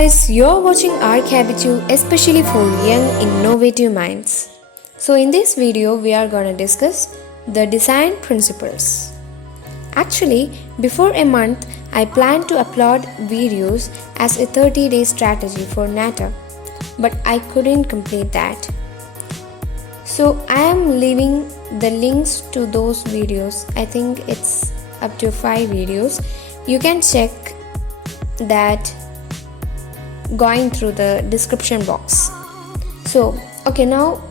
guys, you're watching RKBTU especially for young innovative minds. So in this video we are going to discuss the design principles. Actually, before a month I planned to upload videos as a 30-day strategy for Nata, but I couldn't complete that. So I am leaving the links to those videos. I think it's up to 5 videos. You can check that going through the description box. So now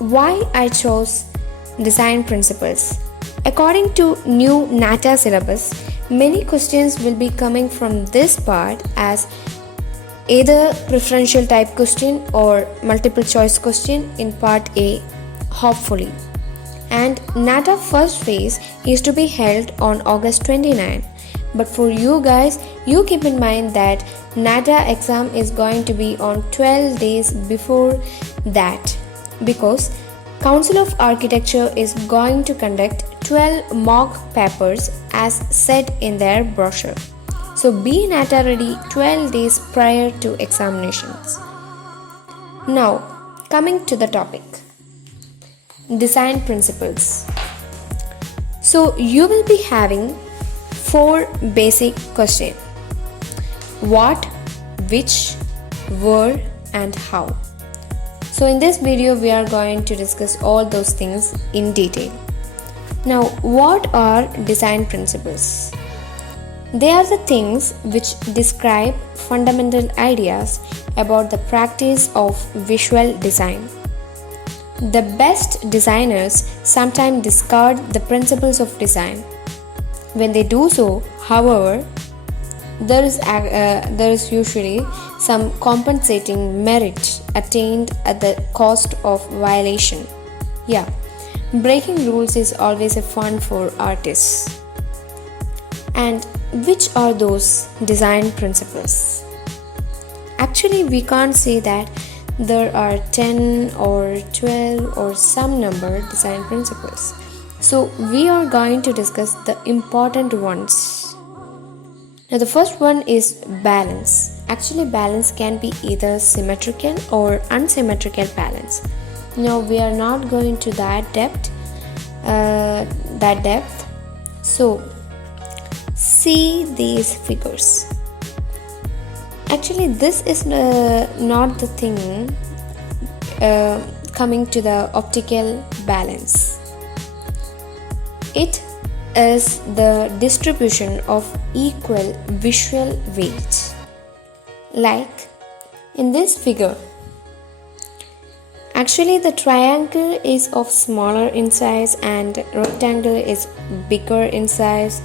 why I chose design principles. According to new Nata syllabus, many questions will be coming from this part as either preferential type question or multiple choice question in part A, hopefully. And Nata first phase is to be held on August 29. But for you guys, you keep in mind that Nata exam is going to be on 12 days before that, because Council of Architecture is going to conduct 12 mock papers as said in their brochure. So be Nata ready 12 days prior to examinations. Now, coming to the topic. Design principles. So you will be having 4 basic questions: what, which, where, and how. So in this video we are going to discuss all those things in detail. Now, what are design principles? They are the things which describe fundamental ideas about the practice of visual design. The best designers sometimes discard the principles of design. When they do so, however, there is usually some compensating merit attained at the cost of violation. Yeah, breaking rules is always a fun for artists. And which are those design principles? Actually, we can't say that there are 10 or 12 or some number design principles. So we are going to discuss the important ones. Now the first one is balance. Actually, balance can be either symmetrical or unsymmetrical balance. Now we are not going to that depth. So see these figures. Actually, this is not the thing coming to the optical balance. It is the distribution of equal visual weight. Like in this figure, actually the triangle is of smaller in size and rectangle is bigger in size.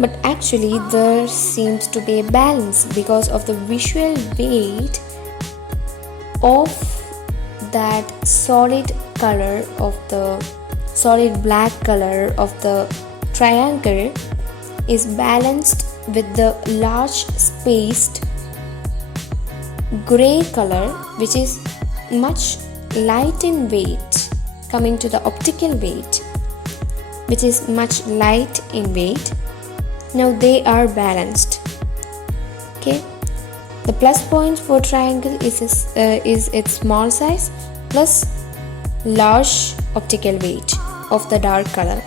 But actually there seems to be a balance because of the visual weight of that solid black color of the triangle is balanced with the large spaced gray color, which is much light in weight, coming to the optical weight, which is much light in weight. Now they are balanced. Okay, the plus point for triangle is its small size plus large optical weight of the dark color,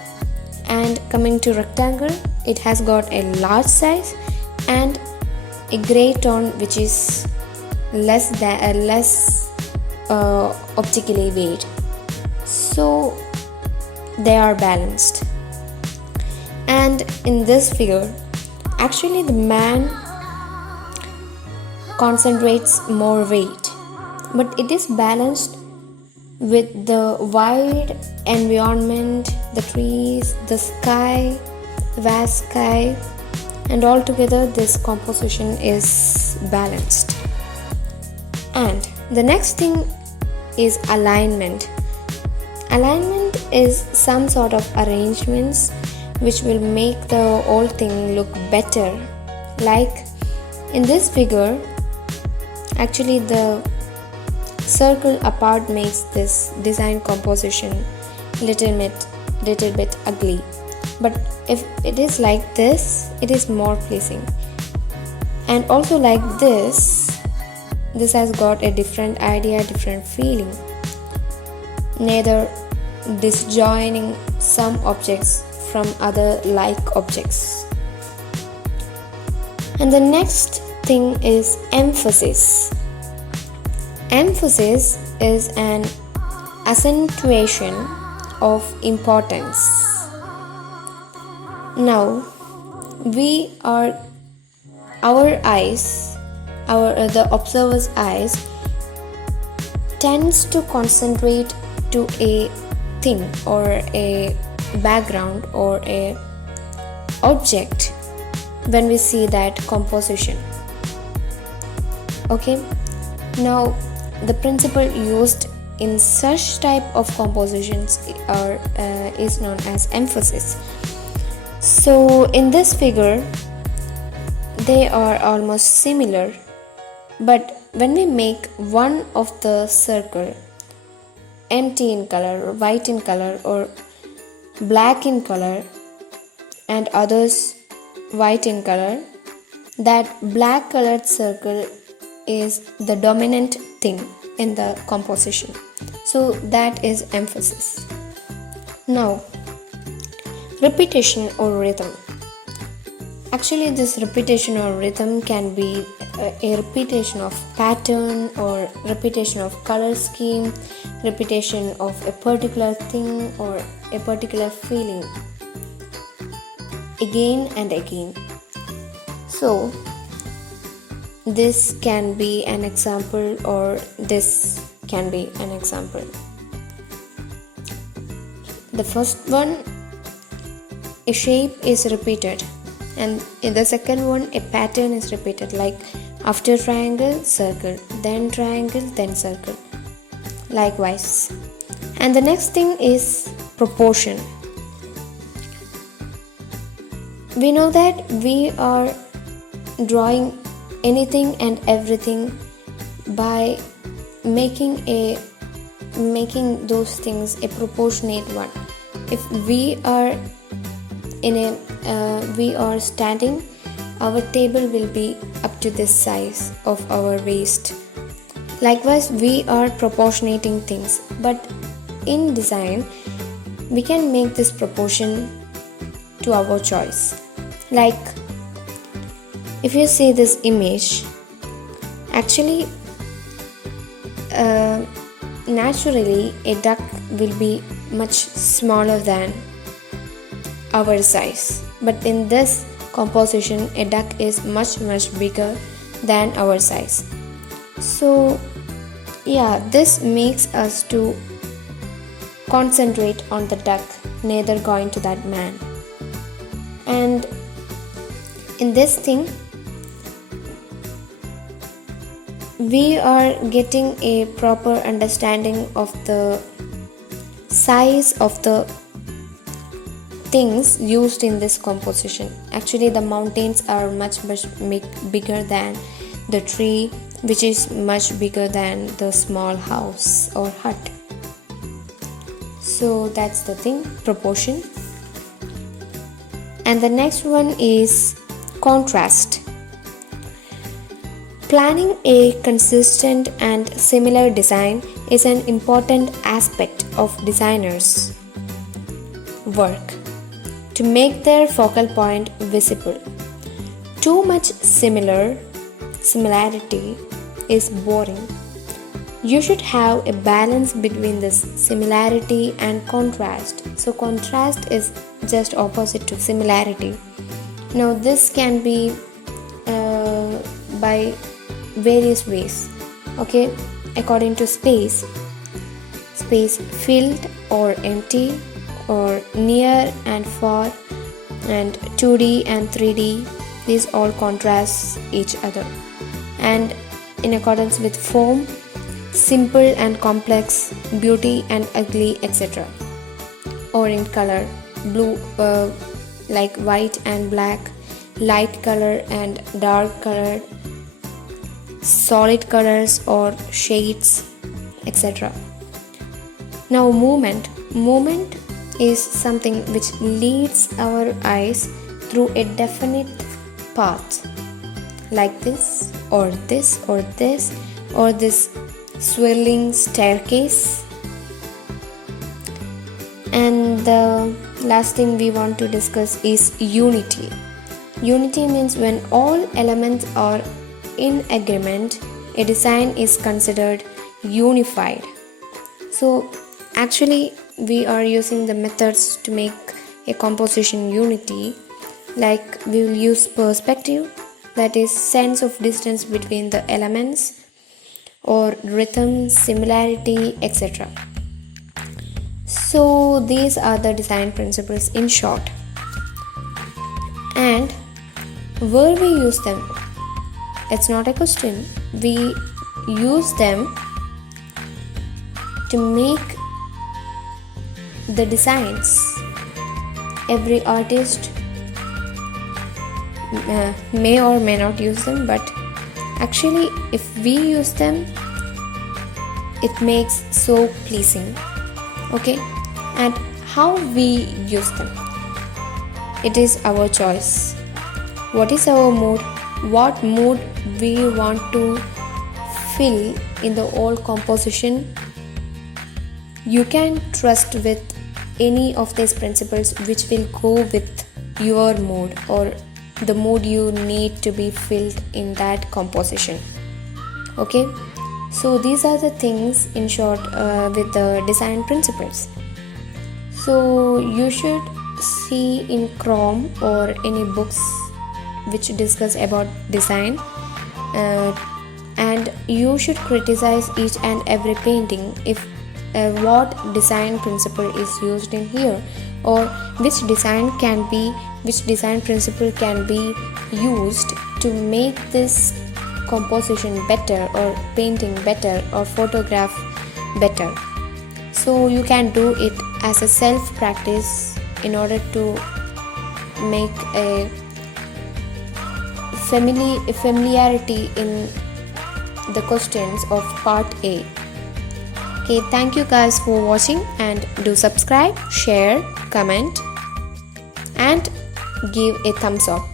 and coming to rectangle, it has got a large size and a gray tone which is less optically weight. So they are balanced. And in this figure, actually the man concentrates more weight, but it is balanced with the wide environment, the trees, the sky, vast sky, and altogether this composition is balanced. And the next thing is alignment. Alignment is some sort of arrangements which will make the whole thing look better. Like in this figure, actually the circle apart makes this design composition little bit ugly, but if it is like this, it is more pleasing. And also like this has got a different idea, different feeling, neither disjoining some objects from other like objects. And the next thing is emphasis. Emphasis is an accentuation of importance. Now our eyes, the observer's eyes tends to concentrate to a thing or a background or a object when we see that composition. Okay, now the principle used in such type of compositions is known as emphasis. So in this figure they are almost similar, but when we make one of the circle empty in color or white in color or black in color and others white in color, that black colored circle is the dominant thing in the composition. So that is emphasis. Now, repetition or rhythm. Actually, this repetition or rhythm can be a repetition of pattern or repetition of color scheme, repetition of a particular thing or a particular feeling again and again. So this can be an example or this can be an example. The first one, a shape is repeated, and in the second one a pattern is repeated, like after triangle, circle, then triangle, then circle, likewise. And the next thing is proportion. We know that we are drawing anything and everything by making those things a proportionate one. If we are we are standing, our table will be up to this size of our waist. Likewise, we are proportionating things, but in design we can make this proportion to our choice. Like if you see this image, actually naturally a duck will be much smaller than our size, but in this composition a duck is much bigger than our size. So yeah, this makes us to concentrate on the duck, neither going to that man. And in this thing we are getting a proper understanding of the size of the things used in this composition. Actually, the mountains are much bigger than the tree, which is much bigger than the small house or hut. So that's the thing, proportion. And the next one is contrast. Planning a consistent and similar design is an important aspect of designers' work to make their focal point visible. Too much similarity is boring. You should have a balance between this similarity and contrast. So contrast is just opposite to similarity. Now this can be by various ways. Okay, according to space filled or empty, or near and far, and 2D and 3D, these all contrast each other. And in accordance with form, simple and complex, beauty and ugly, etc. Or in color, blue like white and black, light color and dark color, solid colors or shades, etc. Now movement is something which leads our eyes through a definite path, like this or this or this or this swirling staircase. And the last thing we want to discuss is unity. Unity means when all elements are in agreement, a design is considered unified. So actually we are using the methods to make a composition unity, like we will use perspective, that is sense of distance between the elements, or rhythm, similarity, etc. So these are the design principles in short. And where we use them, it's not a question. We use them to make the designs. Every artist may or may not use them, but actually if we use them, it makes so pleasing. Okay, and how we use them, it is our choice. What is our mood, what mood we want to fill in the whole composition, you can trust with any of these principles which will go with your mood or the mood you need to be filled in that composition. Okay, so these are the things in short with the design principles. So you should see in Chrome or any books which discuss about design, and you should criticize each and every painting if what design principle is used in here, or which design principle can be used to make this composition better or painting better or photograph better. So you can do it as a self practice in order to make a familiarity in the questions of part A. Okay, thank you guys for watching, and do subscribe, share, comment and give a thumbs up.